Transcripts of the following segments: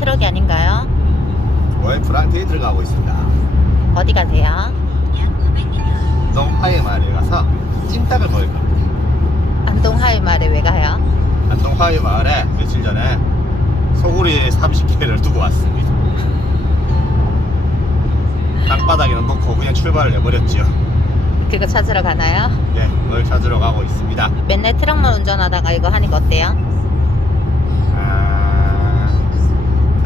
트럭이 아닌가요? 와이프랑 데이트를 가고 있습니다. 어디 가세요? 안동 하회 마을에 가서 찜닭을 먹을 겁니다. 안동 하이 마을에 왜 가요? 안동 하회 마을에 며칠 전에 소고리 30개를 두고 왔습니다. 땅바닥에는 놓고 그냥 출발을 해버렸죠. 그거 찾으러 가나요? 네, 그걸 찾으러 가고 있습니다. 맨날 트럭만 운전하다가 이거 하니까 어때요?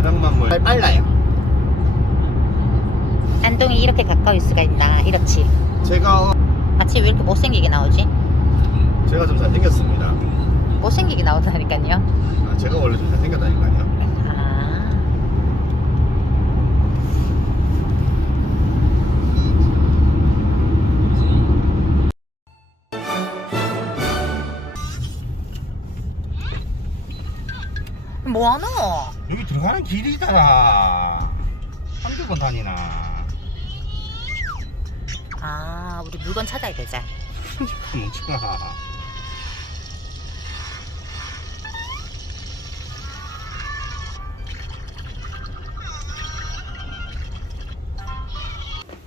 트럭만물 빨라요. 안동이 이렇게 가까울 수가 있나? 이렇지. 제가 아침 왜 이렇게 못생기게 나오지? 제가 좀 잘생겼습니다. 못생기게 나오다니까요. 아, 제가 원래 좀 잘생겼다니까요. 아. 뭐하노? 여기 들어가는 길이잖아. 한두 번 다니나. 아, 우리 물건 찾아야 되자. 뭉치마.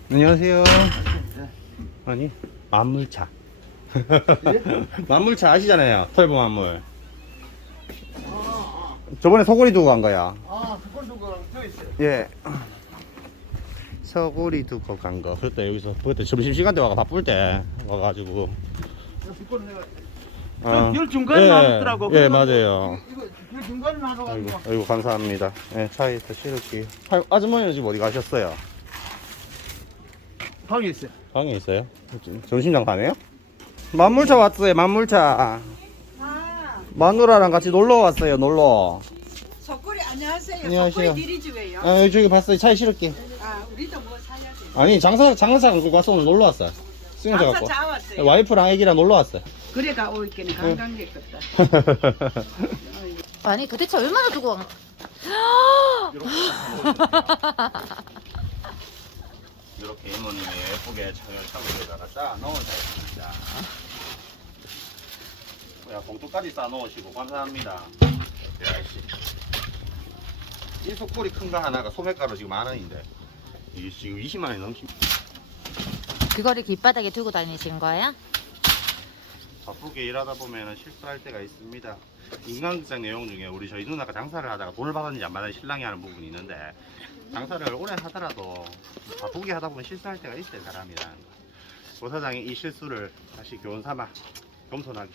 안녕하세요. 아니 만물차. 만물차 아시잖아요. 털보 만물. 저번에 소고리 두고 간 거야. 아, 그걸 두고 저 있어요. 예. 서구리 두고 간 거. 그때 여기서 그때 점심 시간 때 와가 바쁠 때 와가지고. 그걸 내가 아, 길 중간에 놔뒀더라고. 예, 그래가지고 맞아요. 이거 길 중간에 아이고, 놔둬가지고. 아이고 감사합니다. 예, 차에서 실을게. 할- 아주머니는 지금 어디 가셨어요? 방에 있어요. 방에 있어요? 점심장 가네요? 만물차 왔어요. 만물차. 아, 마누라랑 같이 놀러 왔어요. 놀러. 석구리 안녕하세요. 안녕하세요. 석구리 니리 집에요. 아, 여기 저기 봤어요. 차에 실을게. 아, 우리도 뭐 사야지. 아니 장사 장사 갖고 와서 오늘 놀러 왔어요. 승용차 장사 갖고. 잡았어요. 와이프랑 애기랑 놀러 왔어요. 그래가 오있기는 관광객 같다. 아니, 도대체 얼마나 두고 간 이렇게 이모님이 예쁘게 차근차근에다가 쌓아 넣은 자입니다. 야, 봉투까지 쌓아 놓으시고 감사합니다. 야씨. 이 속꼬리 큰거 하나가 소매가로 지금 만 원인데 이게 지금 20만 원이 넘습니다. 그거를 길바닥에 두고 다니시는 거예요? 바쁘게 일하다 보면 실수할 때가 있습니다. 인간극장 내용 중에 우리 저희 누나가 장사를 하다가 돈을 받았는지 안 받았는지 신랑이 하는 부분이 있는데 장사를 오래 하더라도 바쁘게 하다 보면 실수할 때가 있어요 사람이라는 거. 고 사장이 이 실수를 다시 교훈 삼아 겸손하게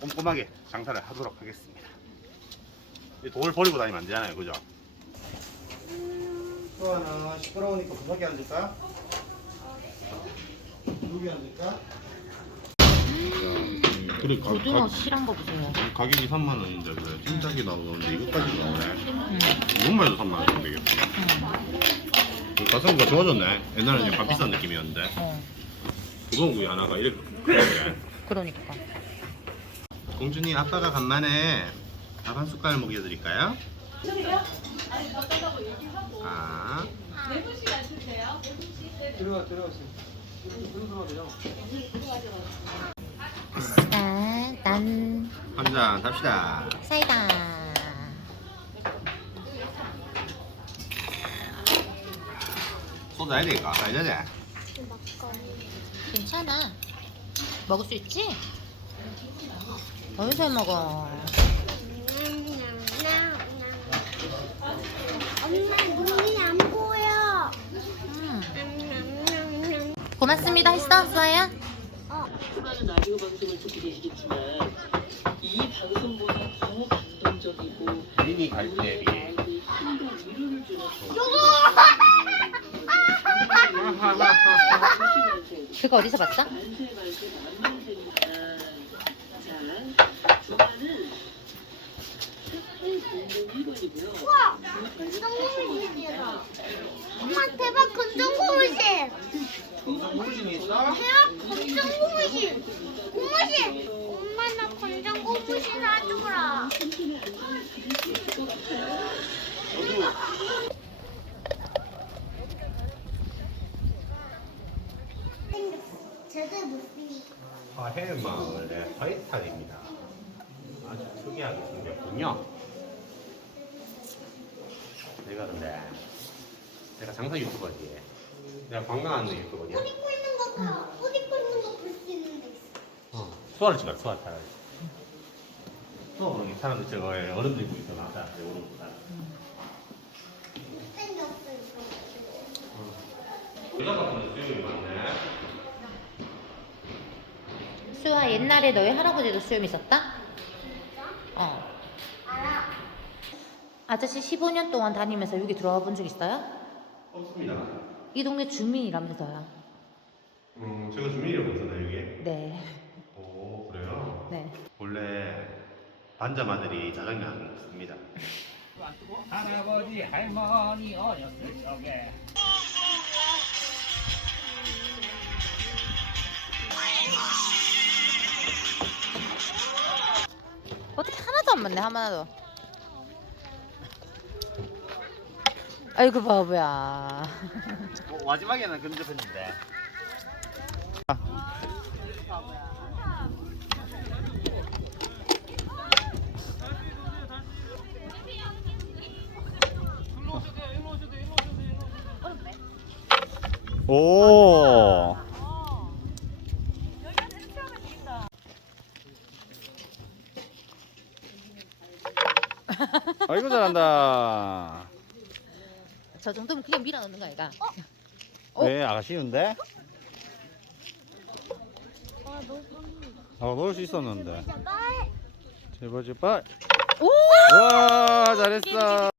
꼼꼼하게 장사를 하도록 하겠습니다. 이 돈을 버리고 다니면 안 되잖아요, 그죠? 또 하나 시끄러우니까 구석에 앉을까? 여기 앉을까? 그래 가, 고등어 실한 거 보세요. 가격이 3만 원인데 그래 찜닭이 나오는데 이것까지 나오네 음. 이것만 해도 3만 원 되겠다 그 가성비가 좋아졌네 옛날에는 밥 비싼 느낌이었는데 어, 고등어구이 하나가 이렇게 그래 그러니까. 공주님 아빠가 간만에 밥 한 숟갈 먹여드릴까요? 아 들어가, 들어가세요. 들어가세요. 난, 난, 한잔 합시다 사이다. 소주 해야 되니까 사야 돼 괜찮아. 먹을 수 있지? 어디서 먹어? 엄마 눈이 안 보여. 음. 고맙습니다. 했어, 수아야? 수많은 라디오 방송을 듣고 계시겠지만 이 방송보다 더 감동적이고 미니 위로를 주는 그거 어디서 봤어? 만세 만세 만만세입니다. 자, 주말은 택배 공공 1번이고요. 우와, 건전고무신이다. 엄마 대박 건전고무신. 대박 건전고무신. 고무신. 엄마 나 건전고무신 사주라. 제대로 못 쓰니까. 화해마을의 화해탈입니다 아주 특이하게 생겼군요 하는 유튜버지. 내가 관광하는 유튜버냐. 옷 입고 있는 거 봐. 옷 입고 있는 거 볼 수 있는 데 있어. 어. 수아를 찍어, 수아 차라리. 또 사람들 저거 어른들 입고 있어, 나다. 어른보다. 못생겼어 이거. 여자가 보는 수영이 많네. 수아 옛날에 너희 할아버지도 수염 있었다? 어. 알아. 아저씨 15년 동안 다니면서 여기 들어와 본 적 있어요? 없습니다. 이 동네 주민이라면서요. 음, 제가 주민이라고 했잖아요, 여기. 네. 오, 그래요? 네. 원래 반자마들이 자장면 씁니다. 할아버지 할머니 어렸을 적에 어떻게 하나도 안 맞네 하나도. 아이고 바보야. 마지막에는 근접했는데. 오. 아이고 잘한다. 저 정도면 그냥 밀어 넣는 거 아이가? 왜 아가씨인데? 아 넣을 수 있었는데. 제발 제발. 오! 와 잘했어.